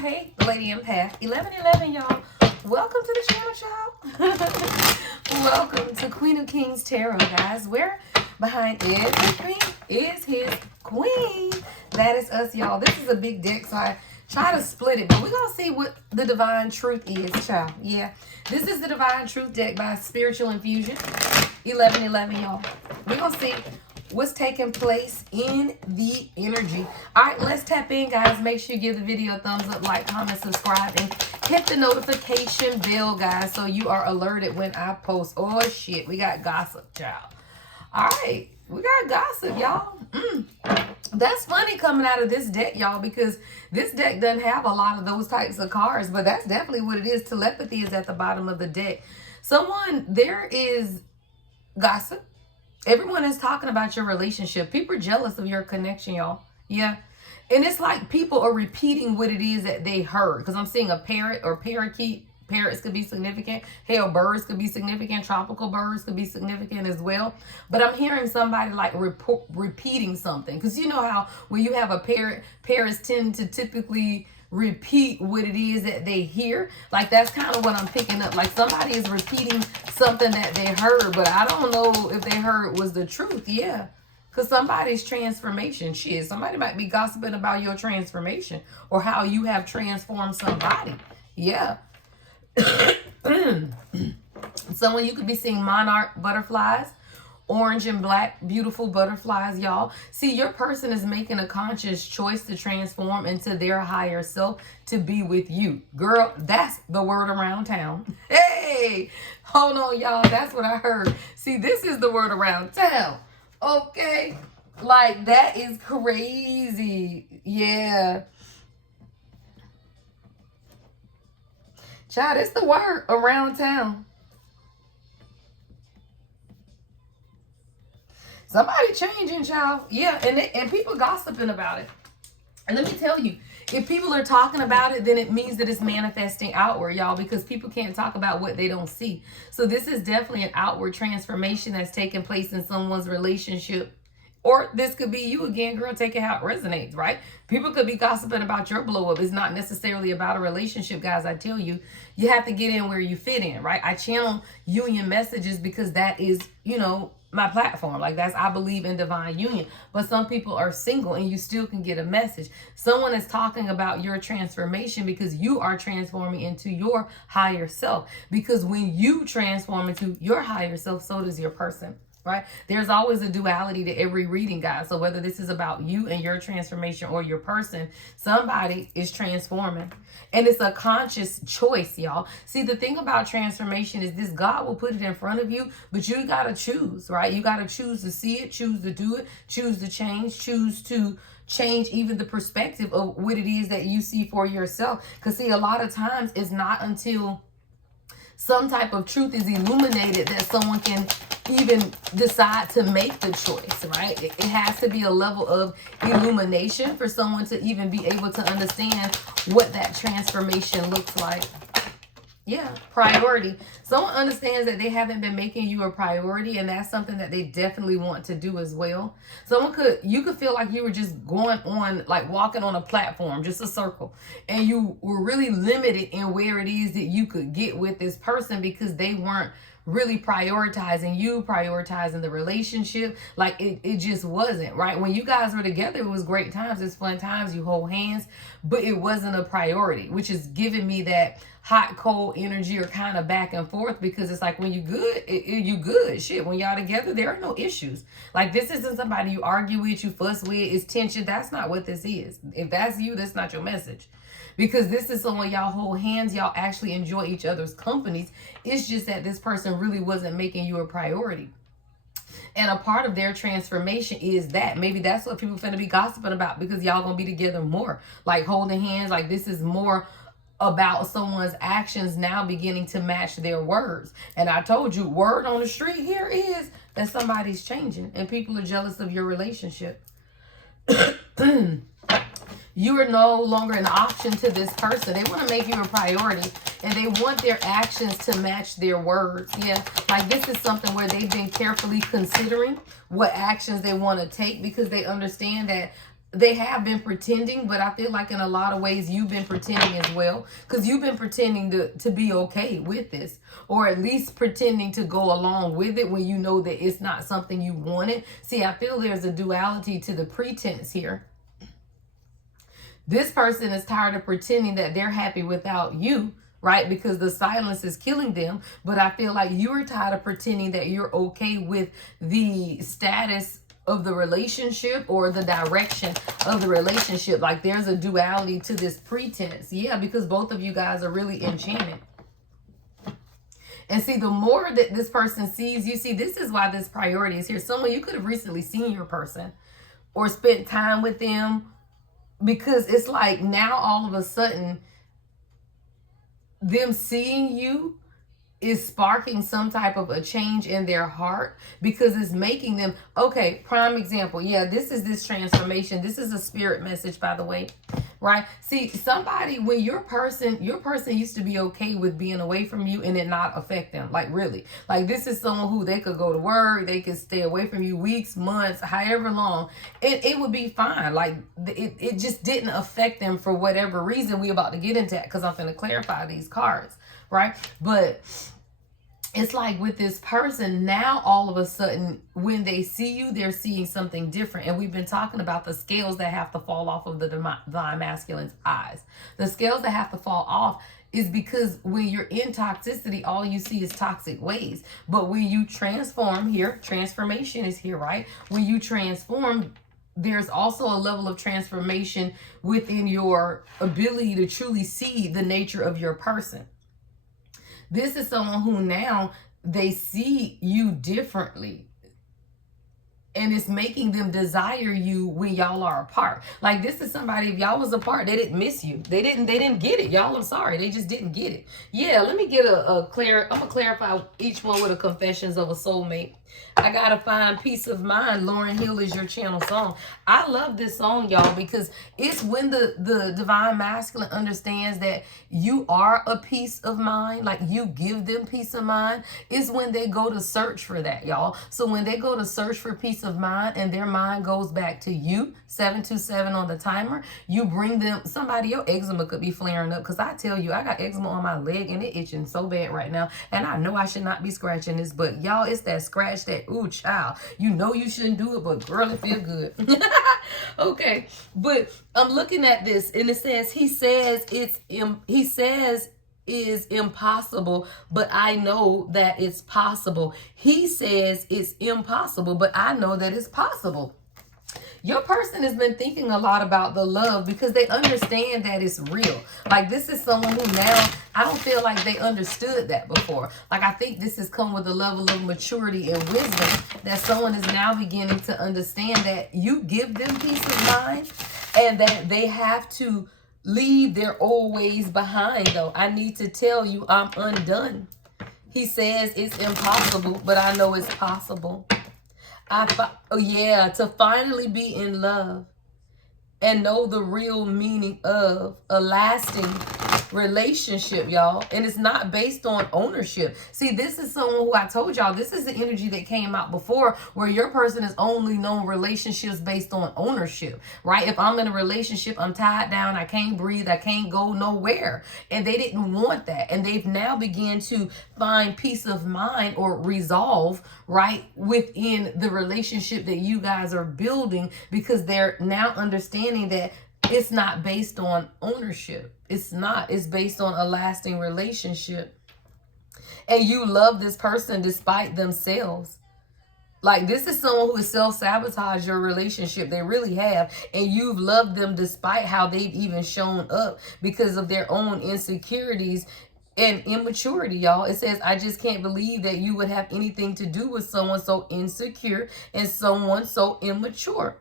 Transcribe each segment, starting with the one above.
hey, Lady Empath. 1111, y'all. Welcome to the channel, child. Welcome to Queen of Kings Tarot, guys. Where behind everything is his queen. That is us, y'all. This is a big deck, so I try to split it, but we're going to see what the divine truth is, child. Yeah, this is the divine truth deck by Spiritual Infusion. 1111, y'all. We're going to see what's taking place in the energy. All right, let's tap in, guys. Make sure you give the video a thumbs up, like, comment, subscribe, and hit the notification bell, guys, so you are alerted when I post. Oh shit, we got gossip, child. All right, we got gossip, y'all. That's funny coming out of this deck, y'all, because this deck doesn't have a lot of those types of cards, but that's definitely what it is. Telepathy is at the bottom of the deck. There is gossip. Everyone is talking about your relationship. People are jealous of your connection, y'all. Yeah. And it's like people are repeating what it is that they heard. Because I'm seeing a parrot or parakeet. Parrots could be significant. Hell, birds could be significant. Tropical birds could be significant as well. But I'm hearing somebody like repeating something. Because you know how when you have a parrot, parrots tend to typically repeat what it is that they hear. Like that's kind of what I'm picking up. Like somebody is repeating something that they heard, but I don't know if they heard was the truth. Yeah, because somebody's transformation, shit, somebody might be gossiping about your transformation or how you have transformed somebody. Yeah. Someone, you could be seeing monarch butterflies, orange and black, beautiful butterflies, y'all. See, your person is making a conscious choice to transform into their higher self to be with you. Girl, that's the word around town. Hey, hold on, y'all. That's what I heard. See, this is the word around town. Okay? Like, that is crazy. Yeah. Child, it's the word around town. Somebody changing, child. Yeah, and people gossiping about it. And let me tell you, if people are talking about it, then it means that it's manifesting outward, y'all, because people can't talk about what they don't see. So this is definitely an outward transformation that's taking place in someone's relationship. Or this could be you again, girl, take it how it resonates, right? People could be gossiping about your blow up. It's not necessarily about a relationship, guys. I tell you, you have to get in where you fit in, right? I channel union messages because that is, you know, my platform. Like that's, I believe in divine union. But some people are single and you still can get a message. Someone is talking about your transformation because you are transforming into your higher self. Because when you transform into your higher self, so does your person. Right? There's always a duality to every reading, guys. So whether this is about you and your transformation or your person, somebody is transforming. And it's a conscious choice, y'all. See, the thing about transformation is this: God will put it in front of you, but you got to choose, right? You got to choose to see it, choose to do it, choose to change even the perspective of what it is that you see for yourself. Because see, a lot of times it's not until some type of truth is illuminated that someone can even decide to make the choice, right? It has to be a level of illumination for someone to even be able to understand what that transformation looks like. Yeah, priority. Someone understands that they haven't been making you a priority, and that's something that they definitely want to do as well. You could feel like you were just going on, like walking on a platform, just a circle, and you were really limited in where it is that you could get with this person because they weren't really prioritizing you, prioritizing the relationship. Like it just wasn't, right? When you guys were together, it was great times, it's fun times, you hold hands, but it wasn't a priority, which is giving me that hot cold energy or kind of back and forth, because it's like when you good, you good. Shit, when y'all together, there are no issues. Like this isn't somebody you argue with, you fuss with, it's tension. That's not what this is. If that's you, that's not your message. Because this is someone y'all hold hands, y'all actually enjoy each other's companies. It's just that this person really wasn't making you a priority. And a part of their transformation is that maybe that's what people finna be gossiping about, because y'all gonna be together more, like holding hands. Like this is more about someone's actions now beginning to match their words. And I told you, word on the street here is that somebody's changing and people are jealous of your relationship. You are no longer an option to this person. They want to make you a priority, and they want their actions to match their words. Yeah, like this is something where they've been carefully considering what actions they want to take, because they understand that they have been pretending, but I feel like in a lot of ways you've been pretending as well, because you've been pretending to be okay with this, or at least pretending to go along with it when you know that it's not something you wanted. See, I feel there's a duality to the pretense here. This person is tired of pretending that they're happy without you, right? Because the silence is killing them. But I feel like you're tired of pretending that you're okay with the status of the relationship or the direction of the relationship. Like there's a duality to this pretense. Yeah, because both of you guys are really enchanted. And see, the more that this person sees you, see, this is why this priority is here. Someone, you could have recently seen your person or spent time with them, because it's like now all of a sudden them seeing you is sparking some type of a change in their heart, because it's making them, okay, prime example. Yeah, this is this transformation. This is a spirit message, by the way, right? See, somebody, when your person used to be okay with being away from you and it not affect them. Like really, like this is someone who they could go to work, they could stay away from you weeks, months, however long, and it would be fine. Like it just didn't affect them for whatever reason. We about to get into that because I'm going to clarify these cards, right? But it's like with this person now, all of a sudden, when they see you, they're seeing something different. And we've been talking about the scales that have to fall off of the divine masculine's eyes. The scales that have to fall off is because when you're in toxicity, all you see is toxic ways. But when you transform here, transformation is here, right? When you transform, there's also a level of transformation within your ability to truly see the nature of your person. This is someone who now they see you differently. And it's making them desire you when y'all are apart. Like this is somebody, if y'all was apart, they didn't miss you. They didn't get it. Y'all, I'm sorry. They just didn't get it. Yeah, let me get I'm gonna clarify each one with a confessions of a soulmate. I gotta find peace of mind. Lauryn Hill is your channel song. I love this song, y'all, because it's when the divine masculine understands that you are a peace of mind, like you give them peace of mind. It's when they go to search for that, y'all. So when they go to search for peace of mind and their mind goes back to you, 727 on the timer, you bring them, somebody, your eczema could be flaring up, because I tell you, I got eczema on my leg and it itching so bad right now. And I know I should not be scratching this, but y'all, it's that scratch that, ooh, child, you know you shouldn't do it, but girl, it feel good. Okay, but I'm looking at this and it says, he says is impossible, but I know that it's possible. He says it's impossible, but I know that it's possible. Your person has been thinking a lot about the love because they understand that it's real. Like this is someone who now, I don't feel like they understood that before. Like I think this has come with a level of maturity and wisdom that someone is now beginning to understand that you give them peace of mind and that they have to leave their old ways behind. Though I need to tell you, I'm undone. He says it's impossible, but I know it's possible. To finally be in love and know the real meaning of a lasting relationship, y'all. And it's not based on ownership. See, this is someone who I told y'all, this is the energy that came out before, where your person has only known relationships based on ownership, right? If I'm in a relationship, I'm tied down, I can't breathe, I can't go nowhere. And they didn't want that. And they've now begun to find peace of mind or resolve, right, within the relationship that you guys are building, because they're now understanding that it's not based on ownership. It's not. It's based on a lasting relationship. And you love this person despite themselves. Like this is someone who has self-sabotaged your relationship. They really have. And you've loved them despite how they've even shown up because of their own insecurities and immaturity, y'all. It says, I just can't believe that you would have anything to do with someone so insecure and someone so immature.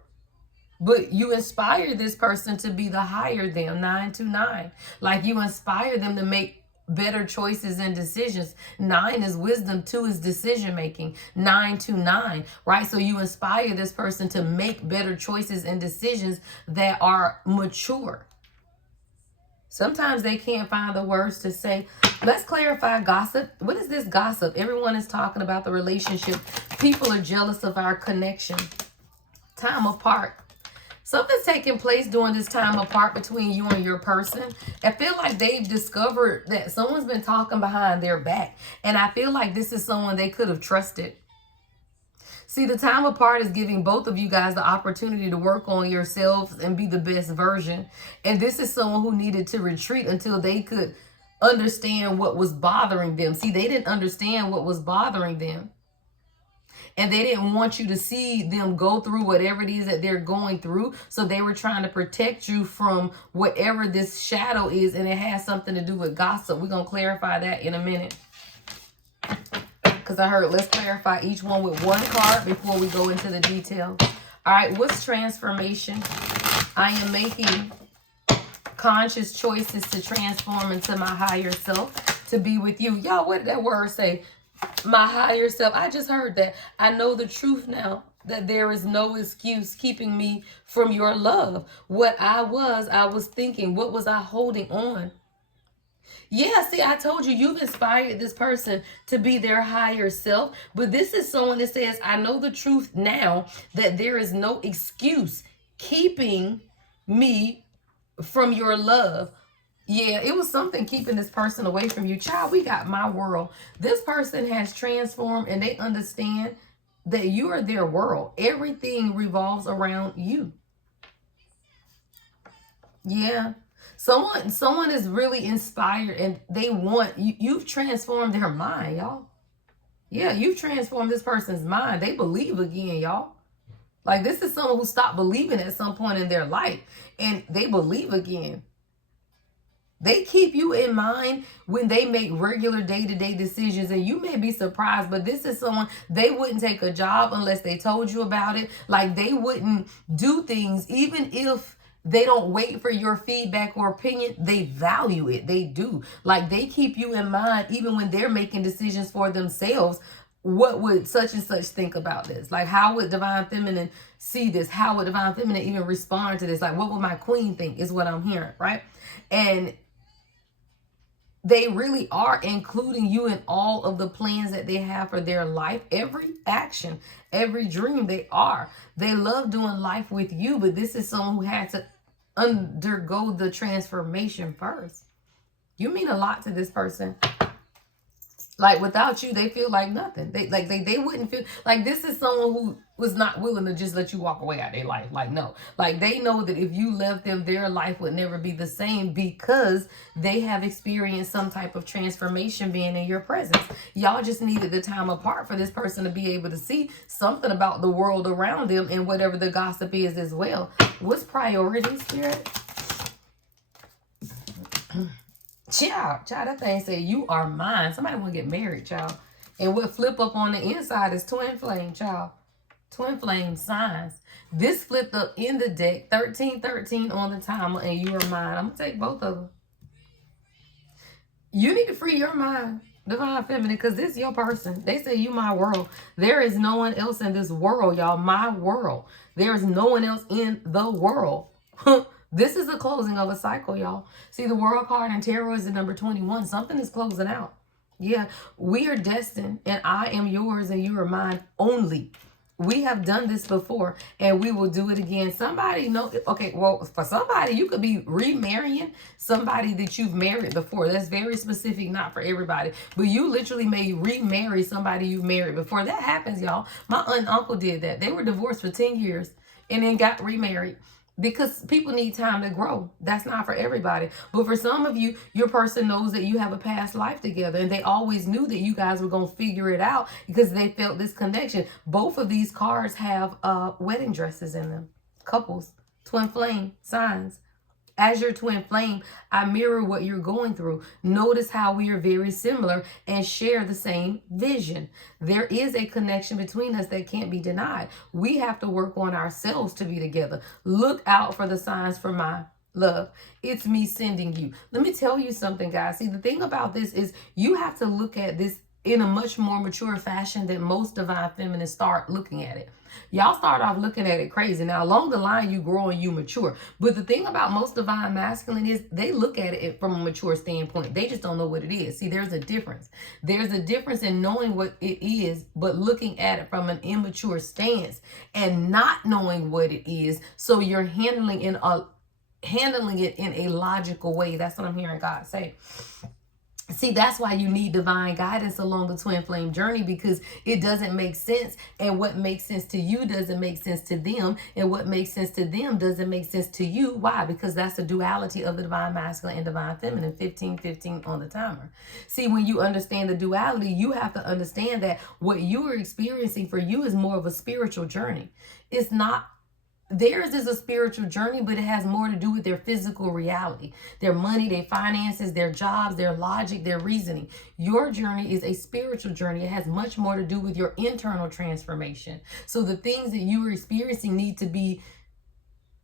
But you inspire this person to be the higher them, 929. Like you inspire them to make better choices and decisions. 9 is wisdom, 2 is decision making, 929, right? So you inspire this person to make better choices and decisions that are mature. Sometimes they can't find the words to say. Let's clarify gossip. What is this gossip? Everyone is talking about the relationship. People are jealous of our connection. Time apart. Something's taking place during this time apart between you and your person. I feel like they've discovered that someone's been talking behind their back. And I feel like this is someone they could have trusted. See, the time apart is giving both of you guys the opportunity to work on yourselves and be the best version. And this is someone who needed to retreat until they could understand what was bothering them. See, they didn't understand what was bothering them. And they didn't want you to see them go through whatever it is that they're going through. So they were trying to protect you from whatever this shadow is. And it has something to do with gossip. We're going to clarify that in a minute. Because I heard, let's clarify each one with one card before we go into the detail. All right, what's transformation? I am making conscious choices to transform into my higher self, to be with you. Y'all, what did that word say? My higher self. I just heard that. I know the truth now, that there is no excuse keeping me from your love. What I was thinking. What was I holding on? Yeah, see, I told you, you've inspired this person to be their higher self. But this is someone that says, I know the truth now, that there is no excuse keeping me from your love. Yeah, it was something keeping this person away from you. Child, we got my world. This person has transformed and they understand that you are their world. Everything revolves around you. Yeah. Someone is really inspired and they want you. You've transformed their mind, y'all. Yeah, you've transformed this person's mind. They believe again, y'all. Like, this is someone who stopped believing at some point in their life and they believe again. They keep you in mind when they make regular day-to-day decisions, and you may be surprised, but this is someone, they wouldn't take a job unless they told you about it. Like, they wouldn't do things even if they don't wait for your feedback or opinion. They value it. They do. Like, they keep you in mind even when they're making decisions for themselves. What would such and such think about this? Like, how would Divine Feminine see this? How would Divine Feminine even respond to this? Like, what would my queen think is what I'm hearing, right? And they really are including you in all of the plans that they have for their life. Every action, every dream, they are. They love doing life with you, but this is someone who had to undergo the transformation first. You mean a lot to this person. Like, without you, they feel like nothing. They wouldn't feel like this is someone who was not willing to just let you walk away out of their life. Like, no. Like, they know that if you left them, their life would never be the same because they have experienced some type of transformation being in your presence. Y'all just needed the time apart for this person to be able to see something about the world around them and whatever the gossip is as well. What's priority, Spirit? Child, that thing said, you are mine. Somebody want to get married, child. And what flip up on the inside is twin flame, child. Twin flame signs. This flipped up in the deck, 1313 on the timer, and you are mine. I'm going to take both of them. You need to free your mind, Divine Feminine, because this is your person. They say you my world. There is no one else in this world, y'all. My world. There is no one else in the world. This is the closing of a cycle, y'all. See, the World card in tarot is the number 21. Something is closing out. Yeah, we are destined, and I am yours and you are mine only. We have done this before, and we will do it again. Somebody know, okay, well, for somebody, you could be remarrying somebody that you've married before. That's very specific, not for everybody. But you literally may remarry somebody you married before. That happens, y'all. My aunt and uncle did that. They were divorced for 10 years and then got remarried. Because people need time to grow. That's not for everybody. But for some of you, your person knows that you have a past life together. And they always knew that you guys were going to figure it out because they felt this connection. Both of these cards have wedding dresses in them. Couples, twin flame, signs. As your twin flame, I mirror what you're going through. Notice how we are very similar and share the same vision. There is a connection between us that can't be denied. We have to work on ourselves to be together. Look out for the signs for my love. It's me sending you. Let me tell you something, guys. See, the thing about this is you have to look at this in a much more mature fashion than most divine feminists start looking at it. Y'all start off looking at it crazy. Now, along the line, you grow and you mature. But the thing about most divine masculine is they look at it from a mature standpoint. They just don't know what it is. See, there's a difference. There's a difference in knowing what it is, but looking at it from an immature stance and not knowing what it is. So you're handling it in a logical way. That's what I'm hearing God say. See, that's why you need divine guidance along the twin flame journey, because it doesn't make sense. And what makes sense to you doesn't make sense to them. And what makes sense to them doesn't make sense to you. Why? Because that's the duality of the divine masculine and divine feminine, 15-15 on the timer. See, when you understand the duality, you have to understand that what you are experiencing for you is more of a spiritual journey. It's not. Theirs is a spiritual journey, but it has more to do with their physical reality, their money, their finances, their jobs, their logic, their reasoning. Your journey is a spiritual journey. It has much more to do with your internal transformation. So the things that you are experiencing need to be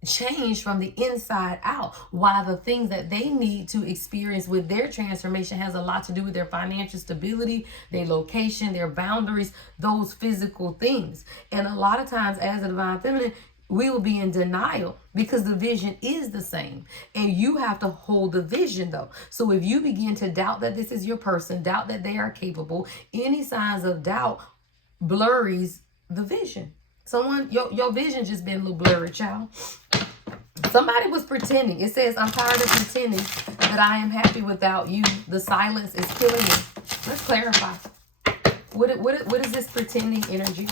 changed from the inside out, while the things that they need to experience with their transformation has a lot to do with their financial stability, their location, their boundaries, those physical things. And a lot of times as a divine feminine, we will be in denial because the vision is the same. And you have to hold the vision though. So if you begin to doubt that this is your person, doubt that they are capable, any signs of doubt blurs the vision. Your vision just been a little blurry, child. Somebody was pretending. It says, I'm tired of pretending that I am happy without you. The silence is killing me. Let's clarify. What is this pretending energy?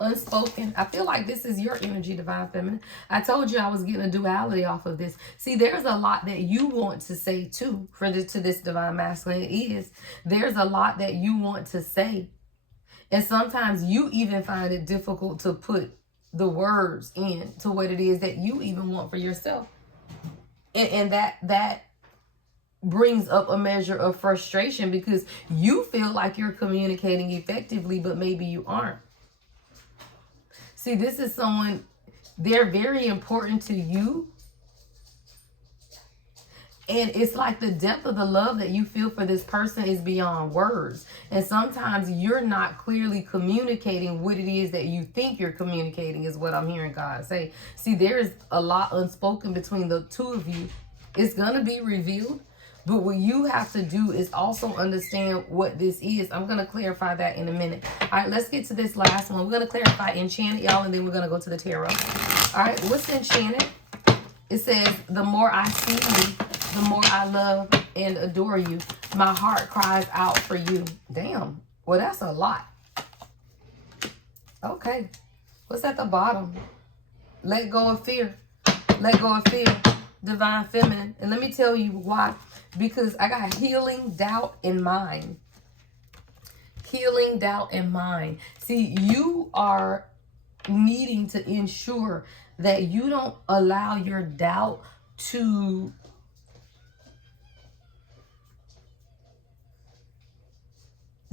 Unspoken. I feel like this is your energy, divine feminine. I told you I was getting a duality off of this. See, there's a lot that you want to say too to this divine masculine. There's a lot that you want to say. And sometimes you even find it difficult to put the words in to what it is that you even want for yourself. And that brings up a measure of frustration because you feel like you're communicating effectively, but maybe you aren't. See, this is someone, they're very important to you. And it's like the depth of the love that you feel for this person is beyond words. And sometimes you're not clearly communicating what it is that you think you're communicating, is what I'm hearing God say. See, there's a lot unspoken between the two of you. It's going to be revealed. But what you have to do is also understand what this is. I'm going to clarify that in a minute. All right, let's get to this last one. We're going to clarify enchanted, y'all, and then we're going to go to the tarot. All right, what's enchanted? It says, the more I see you, the more I love and adore you. My heart cries out for you. Damn. Well, that's a lot. Okay. What's at the bottom? Let go of fear. Let go of fear. Divine feminine. And let me tell you why. Because I got healing, doubt, and mind. Healing, doubt, and mind. See, you are needing to ensure that you don't allow your doubt to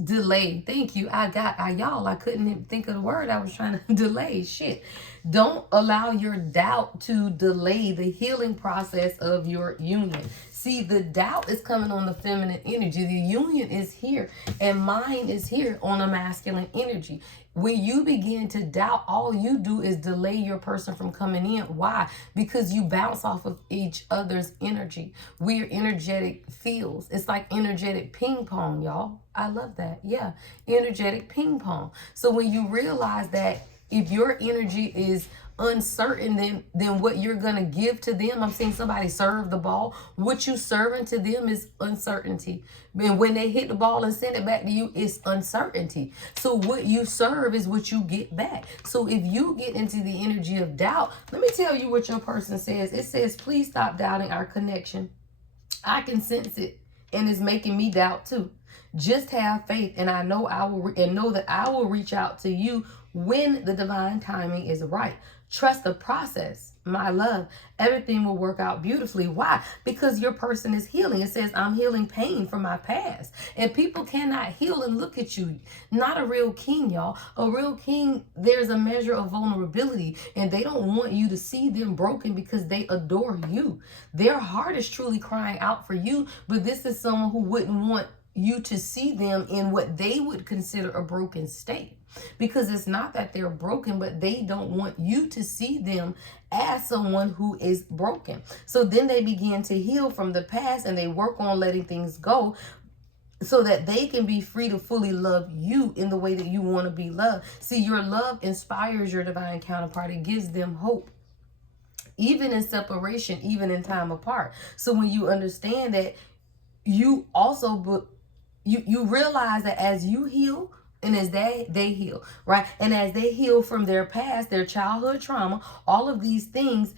delay. Thank you. Y'all, I couldn't even think of the word I was trying to delay. Shit. Don't allow your doubt to delay the healing process of your union. See, the doubt is coming on the feminine energy. The union is here and mine is here on a masculine energy. When you begin to doubt, all you do is delay your person from coming in. Why? Because you bounce off of each other's energy. We're energetic fields. It's like energetic ping pong, y'all. I love that. Yeah, energetic ping pong. So when you realize that if your energy is uncertain than what you're going to give to them. I'm seeing somebody serve the ball. What you serving to them is uncertainty. And when they hit the ball and send it back to you, it's uncertainty. So what you serve is what you get back. So if you get into the energy of doubt, let me tell you what your person says. It says, please stop doubting our connection. I can sense it and it's making me doubt too. Just have faith and I know that I will reach out to you when the divine timing is right. Trust the process, my love. Everything will work out beautifully. Why? Because your person is healing. It says, I'm healing pain from my past. And people cannot heal and look at you. Not a real king, y'all. A real king, there's a measure of vulnerability. And they don't want you to see them broken because they adore you. Their heart is truly crying out for you. But this is someone who wouldn't want you to see them in what they would consider a broken state. Because it's not that they're broken, but they don't want you to see them as someone who is broken. So then they begin to heal from the past and they work on letting things go so that they can be free to fully love you in the way that you want to be loved. See, your love inspires your divine counterpart. It gives them hope, even in separation, even in time apart. So when you understand that, you also, you realize that as you heal, and as they heal, right? And as they heal from their past, their childhood trauma, all of these things,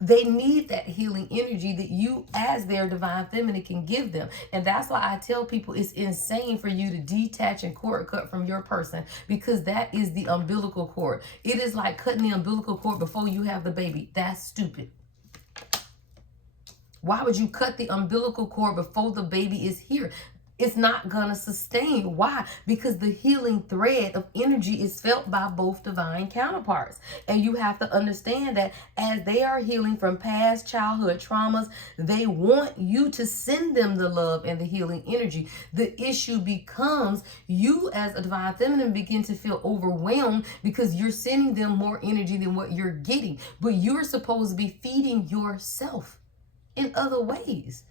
they need that healing energy that you as their divine feminine can give them. And that's why I tell people it's insane for you to detach and cord cut from your person, because that is the umbilical cord. It is like cutting the umbilical cord before you have the baby. That's stupid. Why would you cut the umbilical cord before the baby is here? It's not going to sustain. Why? Because the healing thread of energy is felt by both divine counterparts. And you have to understand that as they are healing from past childhood traumas, they want you to send them the love and the healing energy. The issue becomes you as a divine feminine begin to feel overwhelmed because you're sending them more energy than what you're getting. But you're supposed to be feeding yourself in other ways.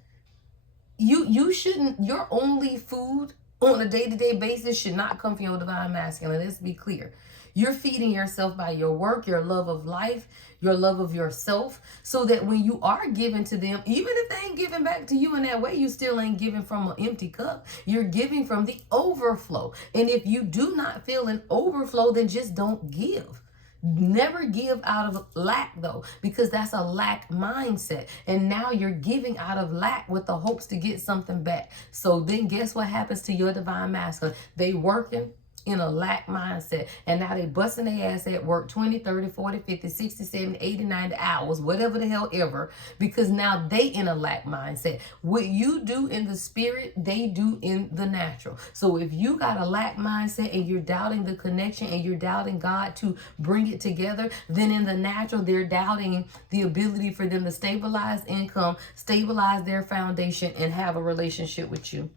You shouldn't, your only food on a day-to-day basis should not come from your divine masculine. Let's be clear. You're feeding yourself by your work, your love of life, your love of yourself, so that when you are giving to them, even if they ain't giving back to you in that way, you still ain't giving from an empty cup. You're giving from the overflow. And if you do not feel an overflow, then just don't give. Never give out of lack, though, because that's a lack mindset. And now you're giving out of lack with the hopes to get something back. So then guess what happens to your divine masculine? They working in a lack mindset. And now they busting their ass at work 20, 30, 40, 50, 60, 70, 80, 90 hours, whatever the hell ever, because now they in a lack mindset. What you do in the spirit, they do in the natural. So if you got a lack mindset and you're doubting the connection and you're doubting God to bring it together, then in the natural, they're doubting the ability for them to stabilize income, stabilize their foundation, and have a relationship with you.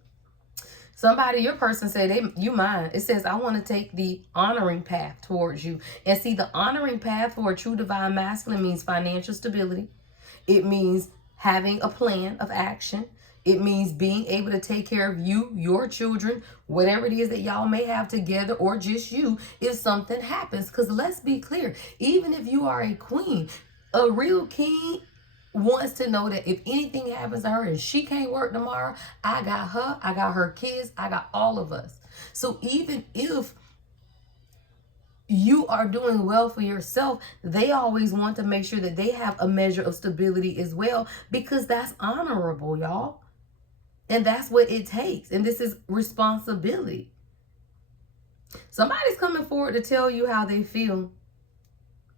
Somebody, your person said, you mine. It says, I want to take the honoring path towards you. And see, the honoring path for a true divine masculine means financial stability. It means having a plan of action. It means being able to take care of you, your children, whatever it is that y'all may have together, or just you if something happens. Because let's be clear, even if you are a queen, a real king wants to know that if anything happens to her and she can't work tomorrow, I got her, I got her kids, I got all of us. So even if you are doing well for yourself, they always want to make sure that they have a measure of stability as well, because that's honorable, y'all. And that's what it takes. And this is responsibility. Somebody's coming forward to tell you how they feel.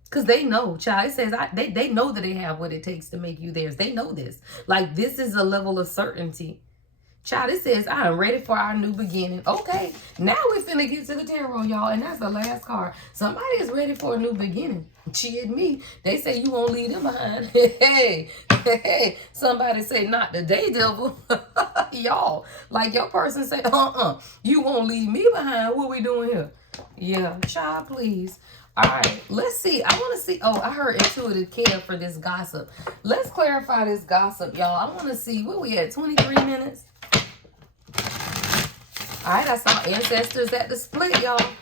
Because they know, child. It says they know that they have what it takes to make you theirs. They know this. Like, this is a level of certainty. Child, it says, I am ready for our new beginning. Okay, now we finna get to the tarot, y'all. And that's the last card. Somebody is ready for a new beginning. Cheered me. They say you won't leave them behind. Hey. Somebody say, not today, devil. Y'all, like your person say, you won't leave me behind. What we doing here? Yeah, child, please. All right, let's see. I want to see. Oh, I heard intuitive care for this gossip. Let's clarify this gossip, y'all. I want to see. What we at? 23 minutes? All right, I saw ancestors at the split, y'all.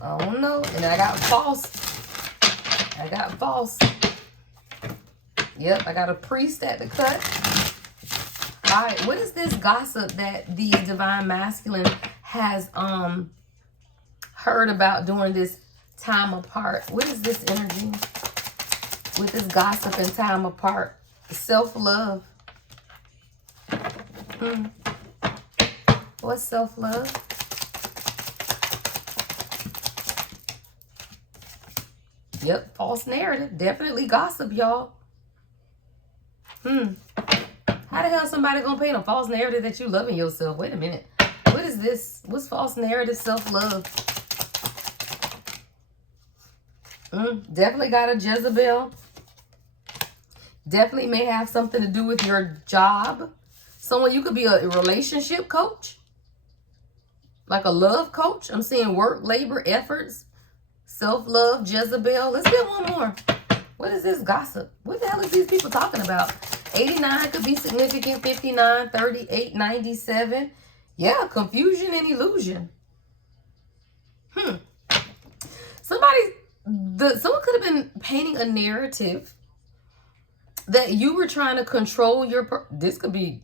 I don't know. And I got false. Yep, I got a priest at the cut. All right, what is this gossip that the divine masculine has heard about during this time apart? What is this energy with this gossip and time apart? Self-love. What's self-love? Yep, false narrative. Definitely gossip, y'all. How the hell somebody gonna paint a false narrative that you loving yourself? Wait a minute. What is this? What's false narrative self-love? Definitely got a Jezebel. Definitely may have something to do with your job. Someone, you could be a relationship coach, like a love coach. I'm seeing work, labor, efforts, self-love, Jezebel. Let's get one more. What is this gossip? What the hell is these people talking about? 89 could be significant. 59, 38, 97. Yeah, confusion and illusion. Someone could have been painting a narrative that you were trying to control this could be,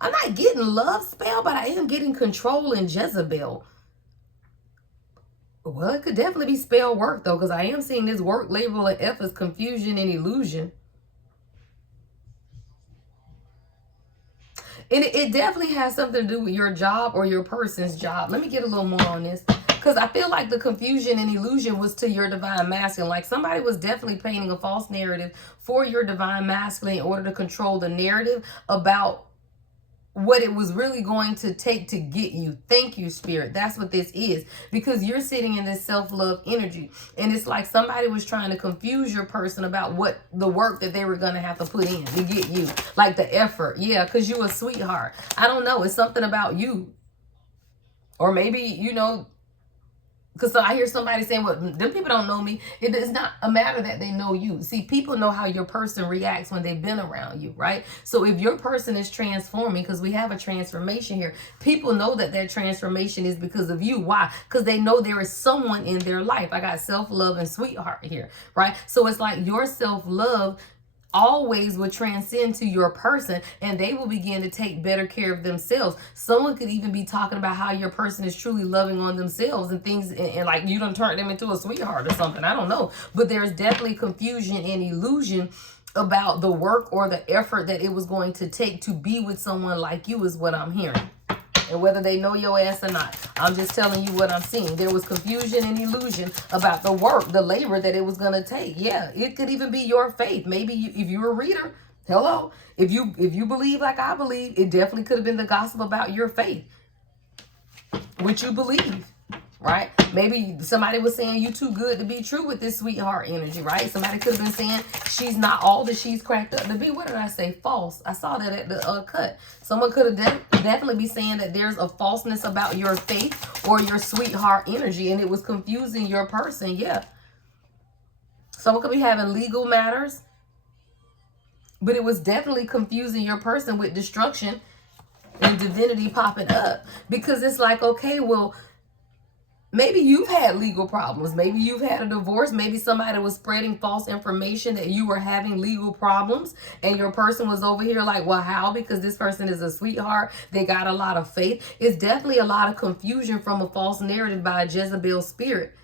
I'm not getting love spell, but I am getting control and Jezebel. Well, it could definitely be spell work, though, because I am seeing this work, label, and efforts, confusion, and illusion. And it definitely has something to do with your job or your person's job. Let me get a little more on this. Because I feel like the confusion and illusion was to your divine masculine. Like somebody was definitely painting a false narrative for your divine masculine in order to control the narrative about what it was really going to take to get you. Thank you, Spirit. That's what this is. Because you're sitting in this self-love energy. And it's like somebody was trying to confuse your person about what the work that they were going to have to put in to get you. Like the effort. Yeah, because you're a sweetheart. I don't know. It's something about you. Or maybe, you know, because I hear somebody saying, well, them people don't know me. It is not a matter that they know you. See, people know how your person reacts when they've been around you, right? So if your person is transforming, because we have a transformation here, people know that that transformation is because of you. Why? Because they know there is someone in their life. I got self-love and sweetheart here, right? So it's like your self-love always would transcend to your person, and they will begin to take better care of themselves. Someone could even be talking about how your person is truly loving on themselves and things, and like you done turned them into a sweetheart or something. I don't know, but there's definitely confusion and illusion about the work or the effort that it was going to take to be with someone like you is what I'm hearing. And whether they know your ass or not, I'm just telling you what I'm seeing. There was confusion and illusion about the work, the labor that it was going to take. Yeah, it could even be your faith. Maybe if you're a reader, hello. If you believe like I believe, it definitely could have been the gossip about your faith, what you believe, right? Maybe somebody was saying you too good to be true with this sweetheart energy, right? Somebody could have been saying she's not all that she's cracked up to be. What did I say? False. I saw that at the cut. Someone could have definitely be saying that there's a falseness about your faith or your sweetheart energy, and it was confusing your person. Yeah. Someone could be having legal matters, but it was definitely confusing your person with destruction and divinity popping up, because it's like, okay, well, maybe you've had legal problems. Maybe you've had a divorce. Maybe somebody was spreading false information that you were having legal problems, and your person was over here like, well, how? Because this person is a sweetheart. They got a lot of faith. It's definitely a lot of confusion from a false narrative by a Jezebel spirit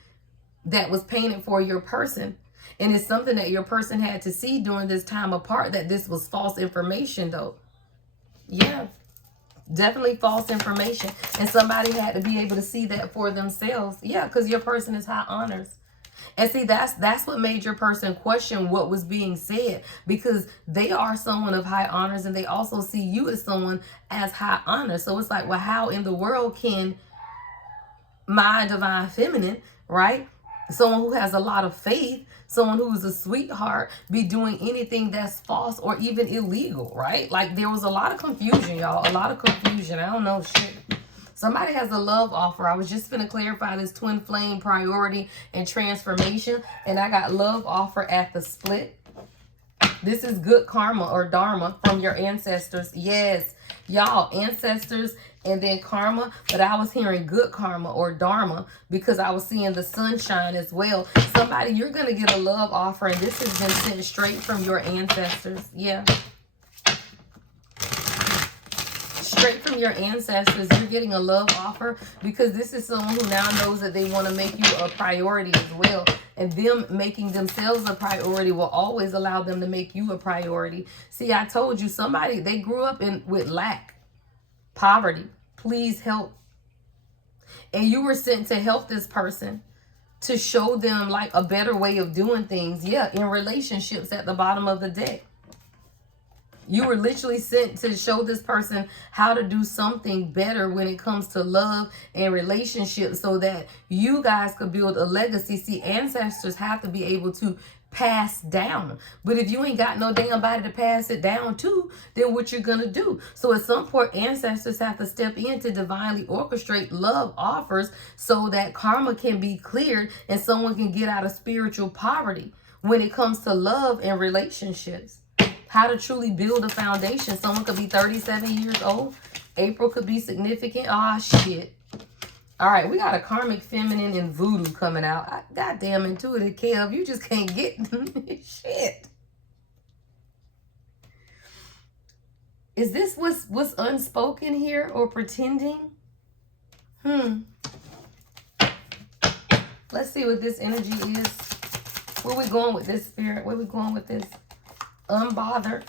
that was painted for your person. And it's something that your person had to see during this time apart, that this was false information, though. Yeah. Definitely false information. And somebody had to be able to see that for themselves. Yeah, because your person is high honors. And see, that's what made your person question what was being said, because they are someone of high honors, and they also see you as someone as high honors. So it's like, well, how in the world can my divine feminine, right? Someone who has a lot of faith, someone who is a sweetheart, be doing anything that's false or even illegal, right? Like there was a lot of confusion, y'all. A lot of confusion. I don't know shit. Somebody has a love offer. I was just going to clarify this twin flame priority and transformation. And I got love offer at the split. This is good karma or dharma from your ancestors. Yes, y'all, ancestors and then karma. But I was hearing good karma or dharma because I was seeing the sunshine as well. Somebody, you're going to get a love offer, and this has been sent straight from your ancestors. Yeah. Straight from your ancestors, you're getting a love offer, because this is someone who now knows that they want to make you a priority as well. And them making themselves a priority will always allow them to make you a priority. See, I told you, somebody, they grew up with lack, poverty. Please help. And you were sent to help this person, to show them like a better way of doing things. Yeah, in relationships at the bottom of the deck. You were literally sent to show this person how to do something better when it comes to love and relationships, so that you guys could build a legacy. See, ancestors have to be able to passed down. But if you ain't got no damn body to pass it down to, then what you're gonna do? So at some point, ancestors have to step in to divinely orchestrate love offers so that karma can be cleared and someone can get out of spiritual poverty when it comes to love and relationships. How to truly build a foundation. Someone could be 37 years old. April could be significant. Ah, shit. All right, we got a karmic feminine and voodoo coming out. Goddamn intuitive Kev, you just can't get shit. Is this what's unspoken here or pretending? Let's see what this energy is. Where we going with this, spirit? Where we going with this? Unbothered.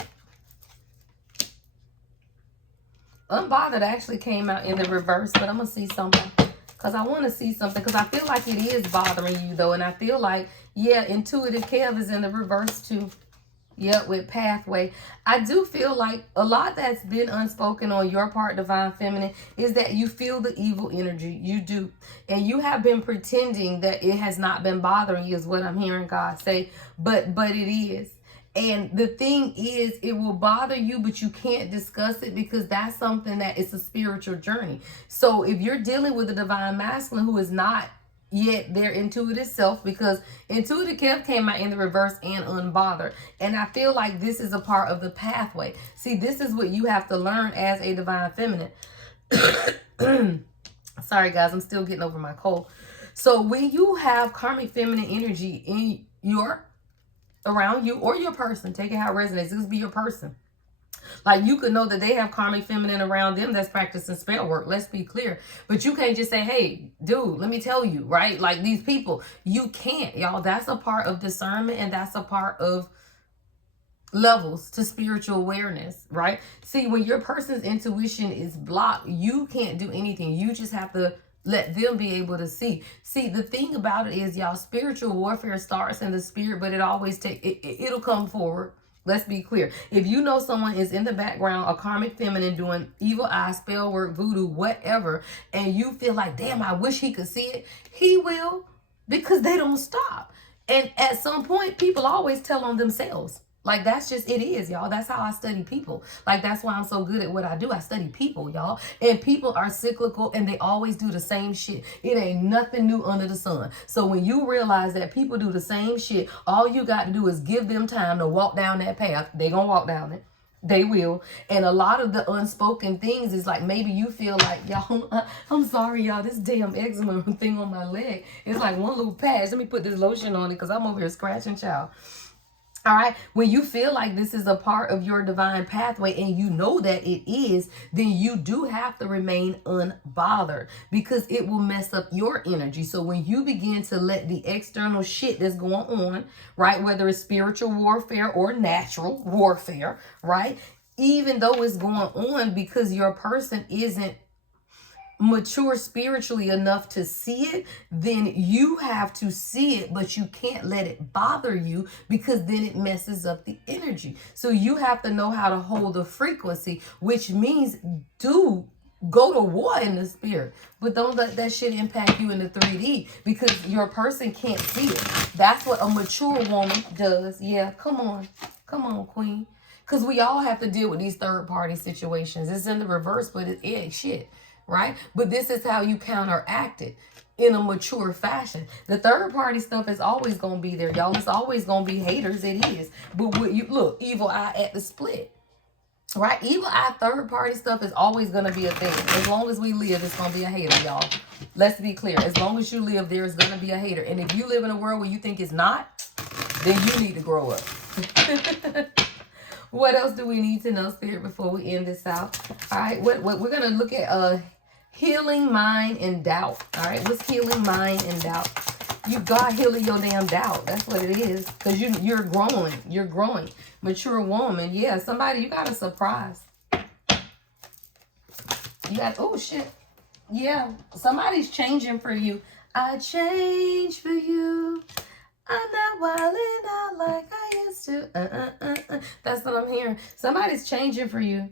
Unbothered actually came out in the reverse, but I'm going to see something. Because I want to see something. Because I feel like it is bothering you, though. And I feel like, yeah, intuitive Kev is in the reverse, too. Yep, with pathway. I do feel like a lot that's been unspoken on your part, Divine Feminine, is that you feel the evil energy. You do. And you have been pretending that it has not been bothering you, is what I'm hearing God say. But it is. And the thing is, it will bother you, but you can't discuss it because that's something that it's a spiritual journey. So if you're dealing with a divine masculine who is not yet their intuitive self, because intuitive Kev came out in the reverse and unbothered. And I feel like this is a part of the pathway. See, this is what you have to learn as a divine feminine. Sorry, guys, I'm still getting over my cold. So when you have karmic feminine energy in your around you or your person, take it how it resonates. This be your person. Like you could know that they have karmic feminine around them that's practicing spell work. Let's be clear. But you can't just say, hey, dude, let me tell you, right? Like these people, you can't, y'all. That's a part of discernment and that's a part of levels to spiritual awareness, right? See, when your person's intuition is blocked, you can't do anything. You just have to let them be able to see. See, the thing about it is, y'all, spiritual warfare starts in the spirit, but it always it'll come forward. Let's be clear. If you know someone is in the background, a karmic feminine doing evil eye, spell work, voodoo, whatever, and you feel like, damn, I wish he could see it, he will, because they don't stop. And at some point, people always tell on themselves. Like, that's just, it is, y'all. That's how I study people. Like, that's why I'm so good at what I do. I study people, y'all. And people are cyclical and they always do the same shit. It ain't nothing new under the sun. So when you realize that people do the same shit, all you got to do is give them time to walk down that path. They gonna walk down it. They will. And a lot of the unspoken things is like, maybe you feel like, y'all, I'm sorry, y'all, this damn eczema thing on my leg. It's like one little patch. Let me put this lotion on it because I'm over here scratching, child. All right. When you feel like this is a part of your divine pathway and you know that it is, then you do have to remain unbothered because it will mess up your energy. So when you begin to let the external shit that's going on, right, whether it's spiritual warfare or natural warfare, right, even though it's going on because your person isn't mature spiritually enough to see it, then you have to see it, but you can't let it bother you because then it messes up the energy. So you have to know how to hold the frequency, which means do go to war in the spirit, but don't let that shit impact you in the 3D because your person can't see it. That's what a mature woman does. Yeah, come on, queen. Because we all have to deal with these third party situations. It's in the reverse, but it ain't shit. Right? But this is how you counteract it in a mature fashion. The third party stuff is always going to be there, y'all. It's always going to be haters. It is. But what you look, evil eye at the split. Right? Evil eye third party stuff is always going to be a thing. As long as we live, it's going to be a hater, y'all. Let's be clear. As long as you live, there's going to be a hater. And if you live in a world where you think it's not, then you need to grow up. What else do we need to know, Spirit, before we end this out? All right. What we're going to look at healing mind and doubt. All right. What's healing mind and doubt? You God healing your damn doubt. That's what it is. Because you're growing. You're growing. Mature woman. Yeah. Somebody, you got a surprise. You got, oh shit. Yeah. Somebody's changing for you. I change for you. I'm not wilding out like I used to. That's what I'm hearing. Somebody's changing for you.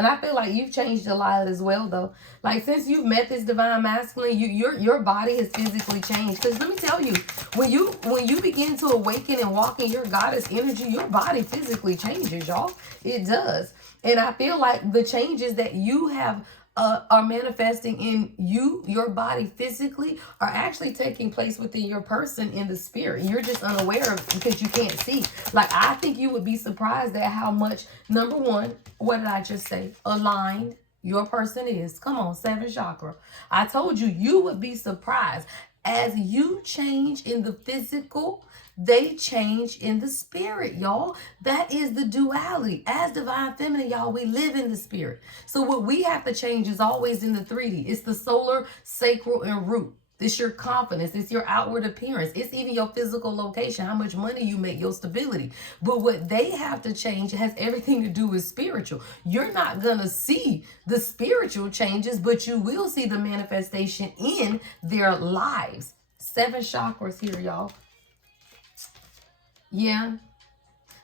And I feel like you've changed a lot as well, though. Like, since you've met this divine masculine, your body has physically changed. Because let me tell you, when you begin to awaken and walk in your goddess energy, your body physically changes, y'all. It does. And I feel like the changes that you have are manifesting in your body physically, are actually taking place within your person in the spirit. You're just unaware of, because you can't see. Like, I think you would be surprised at how much, number one, what did I just say? Aligned your person is. Come on, 7th chakra. I told you, you would be surprised. As you change in the physical, they change in the spirit, y'all. That is the duality. As divine feminine, y'all, we live in the spirit. So what we have to change is always in the 3D. It's the solar, sacral, and root. It's your confidence. It's your outward appearance. It's even your physical location, how much money you make, your stability. But what they have to change has everything to do with spiritual. You're not going to see the spiritual changes, but you will see the manifestation in their lives. 7 chakras here, y'all. Yeah.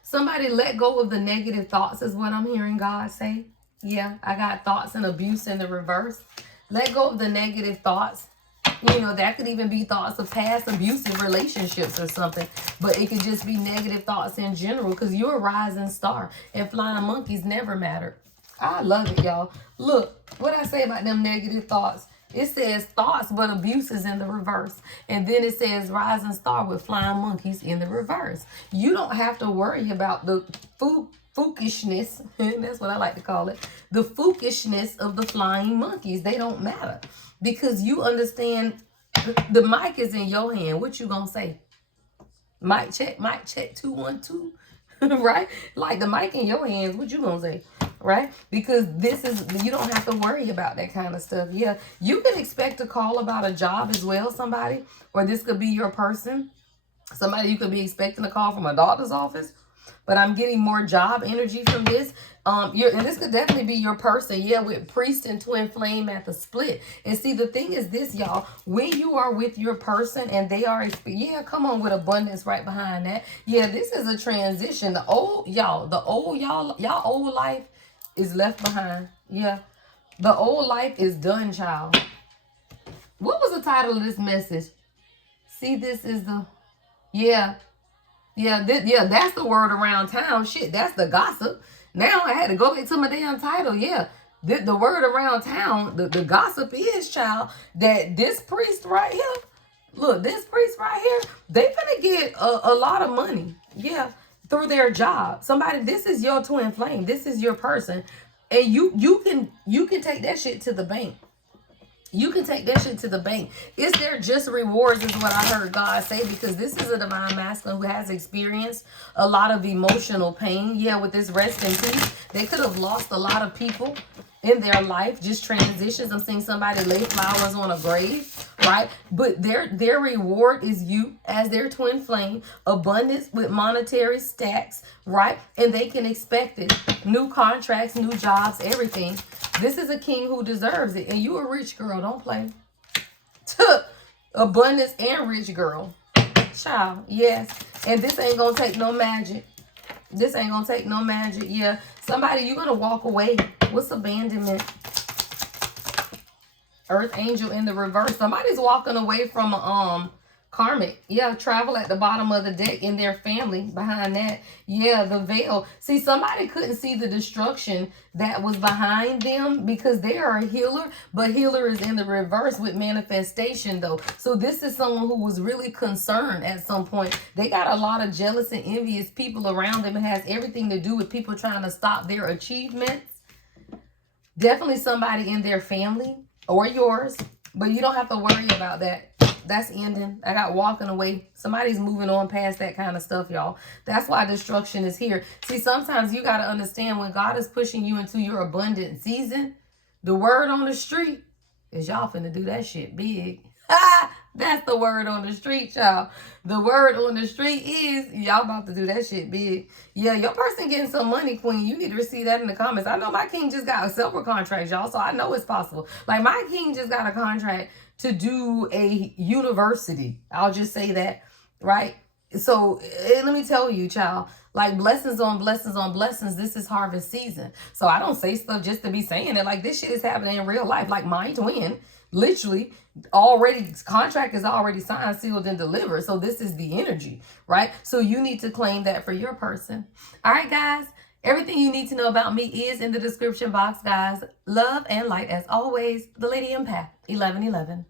Somebody let go of the negative thoughts is what I'm hearing God say. Yeah, I got thoughts and abuse in the reverse. Let go of the negative thoughts. You know, that could even be thoughts of past abusive relationships or something. But it could just be negative thoughts in general, because you're a rising star. And flying monkeys never matter. I love it, y'all. Look, what I say about them negative thoughts. It says thoughts, but abuse is in the reverse. And then it says rising star with flying monkeys in the reverse. You don't have to worry about the fookishness. That's what I like to call it. The fookishness of the flying monkeys. They don't matter. Because you understand the mic is in your hand. What you gonna say? Mic check 212. Right? Like, the mic in your hands, what you gonna say? Right? Because this is, you don't have to worry about that kind of stuff. Yeah, you can expect a call about a job as well, somebody, or this could be your person. Somebody, you could be expecting a call from a doctor's office, but I'm getting more job energy from this. And this could definitely be your person. Yeah, with priest and twin flame at the split. And see, the thing is this, y'all, when you are with your person and they are, yeah, come on, with abundance right behind that. Yeah, this is a transition. The old old life is left behind. Yeah, the old life is done, child. What was the title of this message? See, this is the, yeah, that's the word around town. Shit, that's the gossip. Now I had to go back to my damn title. Yeah, the word around town, the gossip is, child, that this priest right here, look, this priest right here, they gonna get a lot of money. Yeah, through their job. Somebody, this is your twin flame. This is your person. And you can take that shit to the bank. You can take that shit to the bank. Is there just rewards is what I heard God say, because this is a divine masculine who has experienced a lot of emotional pain. Yeah, with this rest in peace, they could have lost a lot of people in their life, just transitions. I'm seeing somebody lay flowers on a grave, right? But their reward is you as their twin flame, abundance with monetary stacks, right? And they can expect it. New contracts, new jobs, everything. This is a king who deserves it. And you a rich girl, don't play. Abundance and rich girl. Child, yes. And this ain't gonna take no magic. This ain't gonna take no magic. Yeah, somebody, you're gonna walk away. What's abandonment? Earth angel in the reverse. Somebody's walking away from a karmic. Yeah, travel at the bottom of the deck in their family behind that. Yeah, the veil. See, somebody couldn't see the destruction that was behind them because they are a healer, but healer is in the reverse with manifestation though. So this is someone who was really concerned at some point. They got a lot of jealous and envious people around them. It has everything to do with people trying to stop their achievements. Definitely somebody in their family or yours, but you don't have to worry about that. That's ending. I got walking away. Somebody's moving on past that kind of stuff, y'all. That's why destruction is here. See, sometimes you got to understand when God is pushing you into your abundant season, the word on the street is y'all finna do that shit big. That's the word on the street, y'all. The word on the street is y'all about to do that shit big. Yeah, your person getting some money, queen. You need to receive that in the comments. I know my king just got several contracts, y'all, so I know it's possible. Like, my king just got a contract to do a university. I'll just say that, right? So let me tell you, child, like blessings on blessings on blessings. This is harvest season. So I don't say stuff just to be saying it. Like this shit is happening in real life. Like my twin, literally, already contract is already signed, sealed, and delivered. So this is the energy, right? So you need to claim that for your person. All right, guys. Everything you need to know about me is in the description box, guys. Love and light as always. The Lady Empath 1111.